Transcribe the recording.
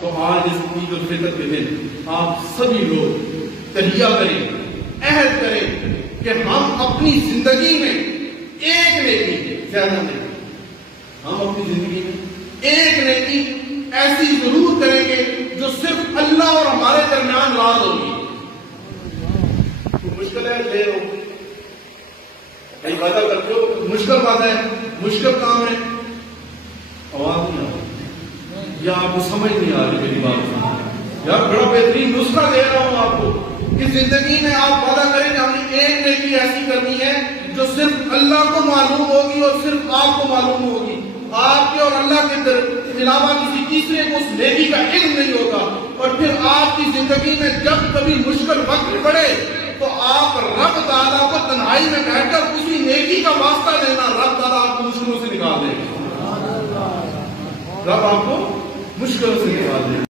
تو آج اس عید الفطر کے دن آپ سبھی لوگ تہیہ کریں، عہد کریں کہ ہم اپنی زندگی میں ایک نیکی، زیادہ نہیں، ہم اپنی زندگی میں ایک نیکی ایسی ضرور کریں گے جو صرف اللہ اور ہمارے درمیان راز ہوگی۔ مشکل ہے لے لو، کئی وعدہ کرتے ہو، مشکل بات ہے، مشکل کام ہے، آواز نہیں آ رہی یا آپ کو سمجھ نہیں آ رہی میری بات؟ یار بڑا بہترین نسخہ دے رہا ہوں آپ کو کہ زندگی میں آپ وعدہ کریں کہ ہم نے ایک نیکی ایسی کرنی ہے جو صرف اللہ کو معلوم ہوگی اور صرف آپ کو معلوم ہوگی، آپ کے اور اللہ کے علاوہ کسی تیسرے کو اس نیکی کا علم نہیں ہوگا۔ اور پھر آپ کی زندگی میں جب کبھی مشکل وقت پڑے تو آپ رب تعالیٰ کو تنہائی میں بیٹھ کر اسی نیکی کا واسطہ دینا، رب تعالیٰ آپ کو مشکلوں سے نکال دے گا، رب آپ کو مشکلوں سے نکال دے گا۔